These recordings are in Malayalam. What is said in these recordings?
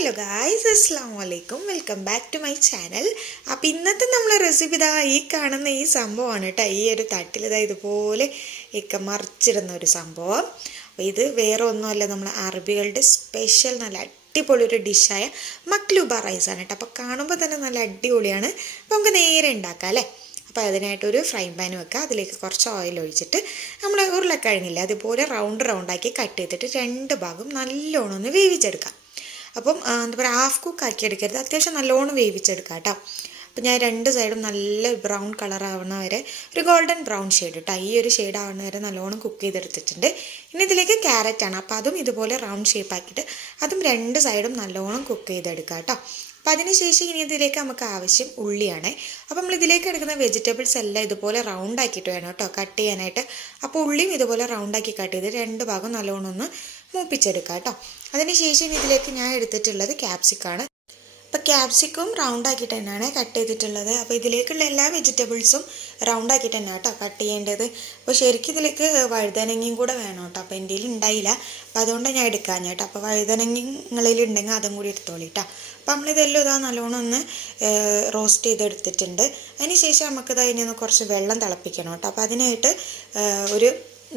ഹലോ ഗായ്സ്, അസ്സലാമു അലൈക്കും. Welcome back to my channel. അപ്പോൾ ഇന്നത്തെ നമ്മളെ റെസിപ്പി ഇതാ ഈ കാണുന്ന ഈ സംഭവമാണ് കേട്ടോ. ഈ ഒരു തട്ടിൽ ഇതാ ഇതുപോലെ ഒക്കെ മറിച്ചിടുന്ന ഒരു സംഭവം. അപ്പോൾ ഇത് വേറെ ഒന്നുമല്ല, നമ്മൾ അറബികളുടെ സ്പെഷ്യൽ നല്ല അടിപൊളി ഒരു ഡിഷായ മക്ലൂബ റൈസാണ് കേട്ടോ. അപ്പോൾ കാണുമ്പോൾ തന്നെ നല്ല അടിപൊളിയാണ്. അപ്പോൾ നമുക്ക് നേരെ ഉണ്ടാക്കാം അല്ലേ. അപ്പോൾ അതിനായിട്ടൊരു ഫ്രൈ പാൻ വെക്കുക. അതിലേക്ക് കുറച്ച് ഓയിൽ ഒഴിച്ചിട്ട് നമ്മൾ ഉരുളക്കിഴങ്ങില്ല അതുപോലെ റൗണ്ടാക്കി കട്ട് ചെയ്തിട്ട് രണ്ട് ഭാഗം നല്ലോണം ഒന്ന് വേവിച്ചെടുക്കാം. അപ്പം എന്താ പറയുക, ഹാഫ് കുക്ക് ആക്കി എടുക്കരുത്, അത്യാവശ്യം നല്ലോണം വേവിച്ചെടുക്കാം കേട്ടോ. അപ്പം ഞാൻ രണ്ട് സൈഡും നല്ല ബ്രൗൺ കളർ ആവുന്ന വരെ, ഒരു ഗോൾഡൻ ബ്രൗൺ ഷെയ്ഡ് കേട്ടോ, ഈ ഒരു ഷെയ്ഡ് ആവുന്ന വരെ നല്ലോണം കുക്ക് ചെയ്തെടുത്തിട്ടുണ്ട്. ഇനി ഇതിലേക്ക് ക്യാരറ്റാണ്, അപ്പോൾ അതും ഇതുപോലെ റൗണ്ട് ഷേപ്പ് ആക്കിയിട്ട് അതും രണ്ട് സൈഡും നല്ലോണം കുക്ക് ചെയ്തെടുക്കാം കേട്ടോ. അപ്പോൾ അതിനുശേഷം ഇനി ഇതിലേക്ക് നമുക്ക് ആവശ്യം ഉള്ളിയാണ്. അപ്പോൾ നമ്മൾ ഇതിലേക്ക് എടുക്കുന്ന വെജിറ്റബിൾസ് എല്ലാം ഇതുപോലെ റൗണ്ട് ആക്കിയിട്ട് വേണം കേട്ടോ കട്ട് ചെയ്യാനായിട്ട്. അപ്പോൾ ഉള്ളിയും ഇതുപോലെ റൗണ്ടാക്കി കട്ട് ചെയ്ത് രണ്ട് ഭാഗം നല്ലോണം ഒന്ന് മൂപ്പിച്ചെടുക്കാം കേട്ടോ. അതിനുശേഷം ഇതിലേക്ക് ഞാൻ എടുത്തിട്ടുള്ളത് ക്യാപ്സിക്കാണ്. അപ്പോൾ ക്യാപ്സിക്കും റൗണ്ടാക്കിയിട്ട് തന്നെയാണ് കട്ട് ചെയ്തിട്ടുള്ളത്. അപ്പോൾ ഇതിലേക്കുള്ള എല്ലാ വെജിറ്റബിൾസും റൗണ്ടാക്കിയിട്ട് തന്നെ കേട്ടോ കട്ട് ചെയ്യേണ്ടത്. അപ്പോൾ ശരിക്കും ഇതിലേക്ക് വഴുതനങ്ങയും കൂടെ വേണം കേട്ടോ. അപ്പോൾ എൻ്റെ ഉണ്ടായില്ല, അപ്പോൾ അതുകൊണ്ടാണ് ഞാൻ എടുക്കാൻ കേട്ടോ. അപ്പോൾ വഴുതനങ്ങളിലുണ്ടെങ്കിൽ അതും കൂടി എടുത്തോളി കേട്ടോ. അപ്പോൾ നമ്മളിതെല്ലാം ഇതാ നല്ലോണം ഒന്ന് റോസ്റ്റ് ചെയ്തെടുത്തിട്ടുണ്ട്. അതിന് ശേഷം നമുക്കിത് അതിനൊന്ന് കുറച്ച് വെള്ളം തിളപ്പിക്കണം കേട്ടോ. അപ്പോൾ അതിനായിട്ട്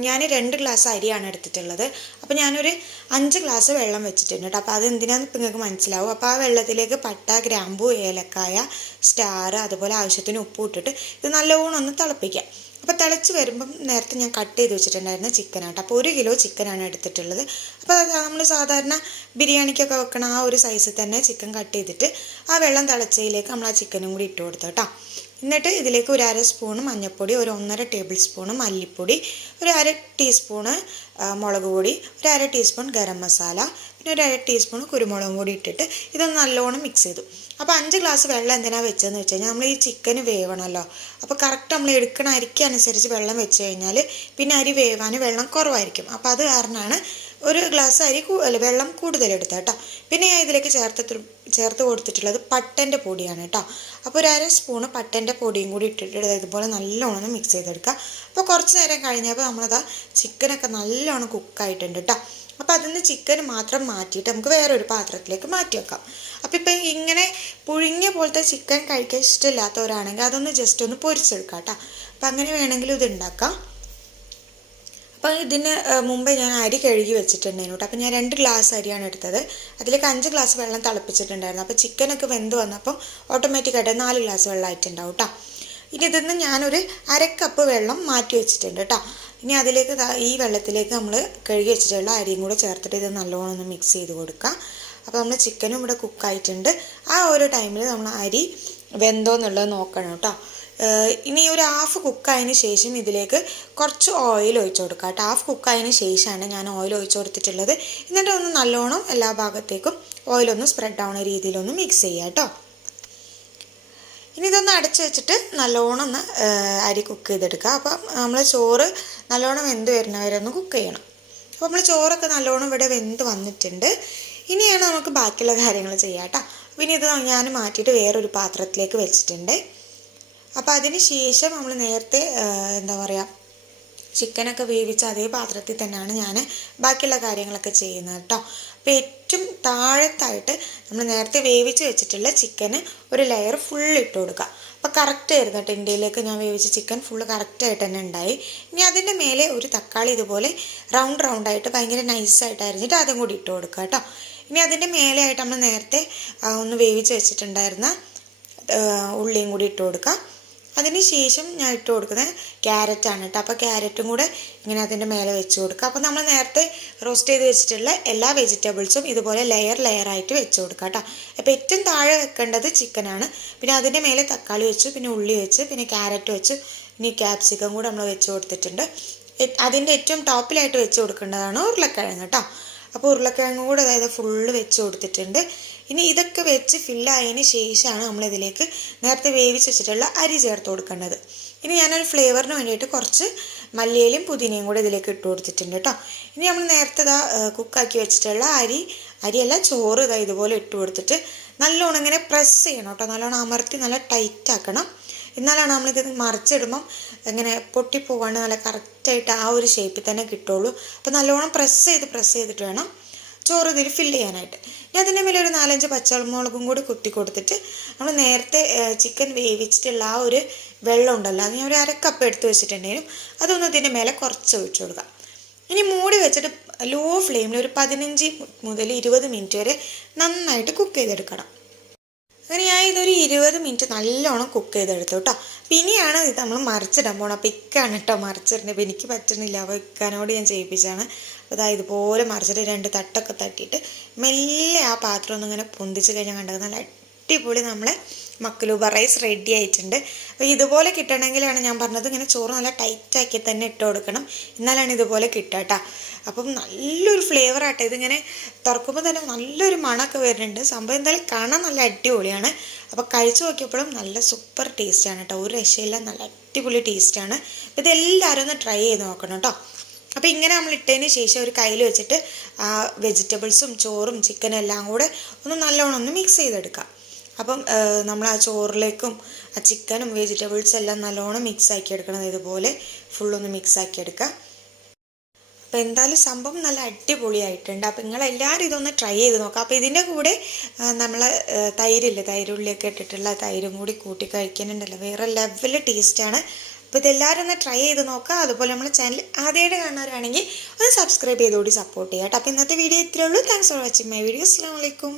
ഞാൻ 2 ഗ്ലാസ് അരിയാണ് എടുത്തിട്ടുള്ളത്. അപ്പോൾ ഞാനൊരു 5 ഗ്ലാസ് വെള്ളം വെച്ചിട്ടുണ്ട് കേട്ടോ. അപ്പോൾ അതെന്തിനാണെന്ന് ഇപ്പം നിങ്ങൾക്ക് മനസ്സിലാവും. അപ്പോൾ ആ വെള്ളത്തിലേക്ക് പട്ട, ഗ്രാമ്പു, ഏലക്കായ, സ്റ്റാർ, അതുപോലെ ആവശ്യത്തിന് ഉപ്പ് ഇട്ടിട്ട് ഇത് നല്ലോണം ഒന്ന് തിളപ്പിക്കാം. അപ്പോൾ തിളച്ച് വരുമ്പം നേരത്തെ ഞാൻ കട്ട് ചെയ്ത് വെച്ചിട്ടുണ്ടായിരുന്ന ചിക്കനാട്ടോ. അപ്പോൾ 1 കിലോ ചിക്കനാണ് എടുത്തിട്ടുള്ളത്. അപ്പോൾ നമ്മൾ സാധാരണ ബിരിയാണിക്കൊക്കെ വെക്കണ ആ ഒരു സൈസിൽ തന്നെ ചിക്കൻ കട്ട് ചെയ്തിട്ട് ആ വെള്ളം തിളച്ചതിലേക്ക് നമ്മൾ ആ ചിക്കനും കൂടി ഇട്ട് കൊടുത്തു കേട്ടോ. എന്നിട്ട് ഇതിലേക്ക് ഒരു 1/2 സ്പൂണ് മഞ്ഞൾപ്പൊടി, ഒരു 1.5 ടേബിൾ സ്പൂണ് മല്ലിപ്പൊടി, ഒരു 1/2 ടീസ്പൂണ് മുളക് പൊടി, ഒരു 1/2 ടീസ്പൂൺ ഗരം മസാല, പിന്നെ ഒരു 1/2 ടീസ്പൂൺ കുരുമുളകും പൊടി ഇട്ടിട്ട് ഇതൊന്ന് നല്ലോണം മിക്സ് ചെയ്തു. അപ്പോൾ 5 ഗ്ലാസ് വെള്ളം എന്തിനാണ് വെച്ചതെന്ന് വെച്ച് കഴിഞ്ഞാൽ നമ്മൾ ഈ ചിക്കന് വേവണമല്ലോ. അപ്പോൾ കറക്റ്റ് നമ്മൾ എടുക്കണ അരിക്ക് അനുസരിച്ച് വെള്ളം വെച്ച് കഴിഞ്ഞാൽ പിന്നെ അരി വേവാൻ വെള്ളം കുറവായിരിക്കും. അപ്പോൾ അത് കാരണമാണ് 1 ഗ്ലാസ് വെള്ളം കൂടുതലെടുത്ത കേട്ടോ. പിന്നെ ഞാൻ ഇതിലേക്ക് ചേർത്ത് കൊടുത്തിട്ടുള്ളത് പട്ടൻ്റെ പൊടിയാണ് കേട്ടോ. അപ്പോൾ ഒരു 1/2 സ്പൂണ് പട്ടൻ്റെ പൊടിയും കൂടി ഇട്ടിട്ട് ഇതുപോലെ നല്ലോണം മിക്സ് ചെയ്തെടുക്കുക. അപ്പോൾ കുറച്ച് നേരം കഴിഞ്ഞപ്പോൾ നമ്മളതാ ചിക്കനൊക്കെ നല്ലോണം കുക്കായിട്ടുണ്ട് കേട്ടോ. അപ്പോൾ അതിൽ നിന്ന് ചിക്കൻ മാത്രം മാറ്റിയിട്ട് നമുക്ക് വേറൊരു പാത്രത്തിലേക്ക് മാറ്റി വെക്കാം. അപ്പോൾ ഇപ്പം ഇങ്ങനെ പുഴുങ്ങിയ പോലത്തെ ചിക്കൻ കഴിക്കാൻ ഇഷ്ടമില്ലാത്തവരാണെങ്കിൽ അതൊന്ന് ജസ്റ്റ് ഒന്ന് പൊരിച്ചെടുക്കാം കേട്ടോ. അപ്പോൾ അങ്ങനെ വേണമെങ്കിലും ഇത് ഉണ്ടാക്കാം. അപ്പോൾ ഇതിന് മുമ്പേ ഞാൻ അരി കഴുകി വെച്ചിട്ടുണ്ടായിരുന്നു കേട്ടോ. അപ്പോൾ ഞാൻ 2 ഗ്ലാസ് അരിയാണ് എടുത്തത്. അതിലേക്ക് 5 ഗ്ലാസ് വെള്ളം തിളപ്പിച്ചിട്ടുണ്ടായിരുന്നു. അപ്പോൾ ചിക്കനൊക്കെ വെന്ത് വന്നപ്പം ഓട്ടോമാറ്റിക്കായിട്ട് 4 ഗ്ലാസ് വെള്ളമായിട്ടുണ്ടാവും കേട്ടോ. ഇനി ഇതിന്ന് ഞാനൊരു 1/2 കപ്പ് വെള്ളം മാറ്റി വെച്ചിട്ടുണ്ട് കേട്ടോ. ഇനി അതിലേക്ക് ഈ വെള്ളത്തിലേക്ക് നമ്മൾ കഴുകി വെച്ചിട്ടുള്ള അരിയും കൂടെ ചേർത്തിട്ട് ഇത് നല്ലോണം ഒന്ന് മിക്സ് ചെയ്ത് കൊടുക്കുക. അപ്പോൾ നമ്മൾ ചിക്കനും ഇവിടെ കുക്കായിട്ടുണ്ട്. ആ ഒരു ടൈമിൽ നമ്മൾ അരി വെന്തോ എന്നുള്ളത് നോക്കണം കേട്ടോ. ഇനി ഒരു ഹാഫ് കുക്കായതിന് ശേഷം ഇതിലേക്ക് കുറച്ച് ഓയിൽ ഒഴിച്ചു കൊടുക്കുക കേട്ടോ. ഹാഫ് കുക്കായതിന് ശേഷമാണ് ഞാൻ ഓയിൽ ഒഴിച്ചു കൊടുത്തിട്ടുള്ളത്. എന്നിട്ട് ഒന്ന് നല്ലോണം എല്ലാ ഭാഗത്തേക്കും ഓയിലൊന്ന് സ്പ്രെഡ് ആവുന്ന രീതിയിലൊന്ന് മിക്സ് ചെയ്യുക കേട്ടോ. ഇനി ഇതൊന്ന് അടച്ച് വെച്ചിട്ട് നല്ലോണം ഒന്ന് അരി കുക്ക് ചെയ്തെടുക്കുക. അപ്പം നമ്മൾ ചോറ് നല്ലോണം വെന്ത് വരുന്നവരെ ഒന്ന് കുക്ക് ചെയ്യണം. അപ്പോൾ നമ്മൾ ചോറൊക്കെ നല്ലോണം ഇവിടെ വെന്ത് വന്നിട്ടുണ്ട്. ഇനിയാണ് നമുക്ക് ബാക്കിയുള്ള കാര്യങ്ങൾ ചെയ്യാം കേട്ടോ. പിന്നെ ഇത് ഞാൻ മാറ്റിയിട്ട് വേറൊരു പാത്രത്തിലേക്ക് വെച്ചിട്ടുണ്ട്. അപ്പോൾ അതിന് ശേഷം നമ്മൾ നേരത്തെ എന്താ പറയുക, ചിക്കനൊക്കെ വേവിച്ച അതേ പാത്രത്തിൽ തന്നെയാണ് ഞാൻ ബാക്കിയുള്ള കാര്യങ്ങളൊക്കെ ചെയ്യുന്നത് കേട്ടോ. അപ്പോൾ ഏറ്റവും താഴത്തായിട്ട് നമ്മൾ നേരത്തെ വേവിച്ച് വെച്ചിട്ടുള്ള ചിക്കന് ഒരു ലെയർ ഫുൾ ഇട്ട് കൊടുക്കുക. അപ്പോൾ കറക്റ്റ് ആയിരുന്നു കേട്ടോ. ഇന്ത്യയിലേക്ക് ഞാൻ വേവിച്ച ചിക്കൻ ഫുള്ള് കറക്റ്റായിട്ട് തന്നെ ഉണ്ടായി. ഇനി അതിൻ്റെ മേലെ ഒരു തക്കാളി ഇതുപോലെ റൗണ്ടായിട്ട് ഭയങ്കര നൈസായിട്ട് അരിഞ്ഞിട്ട് അതും കൂടി ഇട്ട് കൊടുക്കുക കേട്ടോ. ഇനി അതിൻ്റെ മേലെയായിട്ട് നമ്മൾ നേരത്തെ ഒന്ന് വേവിച്ച് വെച്ചിട്ടുണ്ടായിരുന്ന ഉള്ളിയും കൂടി ഇട്ട് കൊടുക്കുക. അതിന് ശേഷം ഞാൻ ഇട്ട് കൊടുക്കുന്നത് ക്യാരറ്റാണ് കേട്ടോ. അപ്പോൾ ക്യാരറ്റും കൂടെ ഇങ്ങനെ അതിൻ്റെ മേലെ വെച്ച് കൊടുക്കുക. അപ്പോൾ നമ്മൾ നേരത്തെ റോസ്റ്റ് ചെയ്ത് വെച്ചിട്ടുള്ള എല്ലാ വെജിറ്റബിൾസും ഇതുപോലെ ലെയറായിട്ട് വെച്ച് കൊടുക്കുക കേട്ടോ. അപ്പോൾ ഏറ്റവും താഴെ വെക്കേണ്ടത് ചിക്കനാണ്. പിന്നെ അതിൻ്റെ മേലെ തക്കാളി വെച്ചു, പിന്നെ ഉള്ളി വെച്ച്, പിന്നെ ക്യാരറ്റ് വെച്ചു, ഇനി ക്യാപ്സിക്കം കൂടെ നമ്മൾ വെച്ച് കൊടുത്തിട്ടുണ്ട്. അതിൻ്റെ ഏറ്റവും ടോപ്പിലായിട്ട് വെച്ച് കൊടുക്കേണ്ടതാണ് ഉരുളക്കിഴങ്ങ് കേട്ടോ. അപ്പോൾ ഉരുളക്കിഴങ്ങ് കൂടെ അതായത് ഫുള്ള് വെച്ച് കൊടുത്തിട്ടുണ്ട്. ഇനി ഇതൊക്കെ വെച്ച് ഫില്ലായതിന് ശേഷമാണ് നമ്മളിതിലേക്ക് നേരത്തെ വേവിച്ച് വെച്ചിട്ടുള്ള അരി ചേർത്ത് കൊടുക്കേണ്ടത്. ഇനി ഞാനൊരു ഫ്ലേവറിന് വേണ്ടിയിട്ട് കുറച്ച് മല്ലിയിലയും പുതിനയും കൂടെ ഇതിലേക്ക് ഇട്ട് കൊടുത്തിട്ടുണ്ട് കേട്ടോ. ഇനി നമ്മൾ നേരത്തെ കുക്കാക്കി വെച്ചിട്ടുള്ള അരിയല്ല ചോറ് ഇതുപോലെ ഇട്ട് കൊടുത്തിട്ട് നല്ലോണം ഇങ്ങനെ പ്രസ് ചെയ്യണം കേട്ടോ. നല്ലോണം അമർത്തി നല്ല ടൈറ്റ് ആക്കണം. എന്നാലാണ് നമ്മളിത് മറിച്ചിടുമ്പം ഇങ്ങനെ പൊട്ടിപ്പോകാണ്ട് നല്ല കറക്റ്റായിട്ട് ആ ഒരു ഷേപ്പിൽ തന്നെ കിട്ടുള്ളൂ. അപ്പോൾ നല്ലോണം പ്രസ് ചെയ്തിട്ട് വേണം ചോറ് ഇതിൽ ഫില്ല് ചെയ്യാനായിട്ട്. ഇനി അതിൻ്റെ മേലെ ഒരു 4-5 പച്ചമുളകും കൂടി കുത്തി കൊടുത്തിട്ട് നമ്മൾ നേരത്തെ ചിക്കൻ വേവിച്ചിട്ടുള്ള ആ ഒരു വെള്ളം ഉണ്ടല്ലോ, അത് ഞാൻ ഒരു 1/2 കപ്പ് എടുത്ത് വെച്ചിട്ടുണ്ടെങ്കിലും അതൊന്ന് ഇതിൻ്റെ മേലെ കുറച്ച് ഒഴിച്ചു കൊടുക്കാം. ഇനി മൂടി വെച്ചിട്ട് ലോ ഫ്ലെയിമിൽ ഒരു 15 മുതൽ 20 മിനിറ്റ് വരെ നന്നായിട്ട് കുക്ക് ചെയ്തെടുക്കണം. അങ്ങനെ ഞാൻ ഇതൊരു 20 മിനിറ്റ് നല്ലോണം കുക്ക് ചെയ്തെടുത്തു കേട്ടോ. അപ്പം ഇനിയാണ് ഇത് നമ്മൾ മറിച്ചിടാൻ പോകണം. അപ്പോൾ ഇക്കാണ് കേട്ടോ മറിച്ചിടുന്നത്. അപ്പോൾ എനിക്ക് പറ്റുന്നില്ല, അപ്പോൾ ഇക്കാനോട് ഞാൻ ചെയ്യിപ്പിച്ചാണ്. അപ്പോൾ ഇതാ ഇതുപോലെ മറിച്ചിട്ട് 2 തട്ടൊക്കെ തട്ടിയിട്ട് മെല്ലെ ആ പാത്രം ഒന്നിങ്ങനെ പൊന്തിച്ച് കഴിഞ്ഞാൽ കണ്ടത് നല്ല അടിപൊളി നമ്മളെ മക്ലൂബ റൈസ് റെഡി ആയിട്ടുണ്ട്. അപ്പോൾ ഇതുപോലെ കിട്ടണമെങ്കിലാണ് ഞാൻ പറഞ്ഞത്, ഇങ്ങനെ ചോറ് നല്ല ടൈറ്റാക്കി തന്നെ ഇട്ട് കൊടുക്കണം, എന്നാലാണ് ഇതുപോലെ കിട്ടുക കേട്ടോ. അപ്പം നല്ലൊരു ഫ്ലേവർ ആട്ടെ, ഇതിങ്ങനെ തുറക്കുമ്പോൾ തന്നെ നല്ലൊരു മണമൊക്കെ വരുന്നുണ്ട്. സംഭവം എന്തായാലും കാണാൻ നല്ല അടിപൊളിയാണ്. അപ്പോൾ കഴിച്ചു നോക്കിയപ്പോഴും നല്ല സൂപ്പർ ടേസ്റ്റാണ് കേട്ടോ, ഒരു രക്ഷയില്ല, നല്ല അടിപൊളി ടേസ്റ്റാണ്. അപ്പോൾ ഇതെല്ലാവരും ഒന്ന് ട്രൈ ചെയ്ത് നോക്കണം കേട്ടോ. അപ്പോൾ ഇങ്ങനെ നമ്മൾ ഇട്ടതിന് ശേഷം ഒരു കയ്യിൽ വെച്ചിട്ട് ആ വെജിറ്റബിൾസും ചോറും ചിക്കനും എല്ലാം കൂടെ ഒന്ന് നല്ലോണം ഒന്ന് മിക്സ് ചെയ്തെടുക്കാം. അപ്പം നമ്മൾ ആ ചോറിലേക്കും ആ ചിക്കനും വെജിറ്റബിൾസും എല്ലാം നല്ലോണം മിക്സ് ആക്കി എടുക്കണം. ഇതുപോലെ ഫുള്ളൊന്ന് മിക്സ് ആക്കി എടുക്കുക. അപ്പോൾ എന്തായാലും സംഭവം നല്ല അടിപൊളിയായിട്ടുണ്ട്. അപ്പോൾ നിങ്ങളെല്ലാവരും ഇതൊന്ന് ട്രൈ ചെയ്ത് നോക്കാം. അപ്പോൾ ഇതിൻ്റെ കൂടെ നമ്മൾ തൈരില്ലേ, തൈരുള്ളിയൊക്കെ ഇട്ടിട്ടുള്ള തൈരും കൂടി കൂട്ടി കഴിക്കാനുണ്ടല്ലോ, വേറെ ലെവൽ ടേസ്റ്റാണ്. അപ്പോൾ ഇതെല്ലാവരും ഒന്ന് ട്രൈ ചെയ്ത് നോക്കുക. അതുപോലെ നമ്മൾ ചാനൽ ആദ്യമായിട്ട് കാണുന്നവരാണെങ്കിൽ ഒന്ന് സബ്സ്ക്രൈബ് ചെയ്തുകൂടി സപ്പോർട്ട് ചെയ്യാം കേട്ടോ. അപ്പോൾ ഇന്നത്തെ വീഡിയോ ഇത്രയേ ഉള്ളൂ. Thanks for watching my video. അസ്സലാമു അലൈക്കും.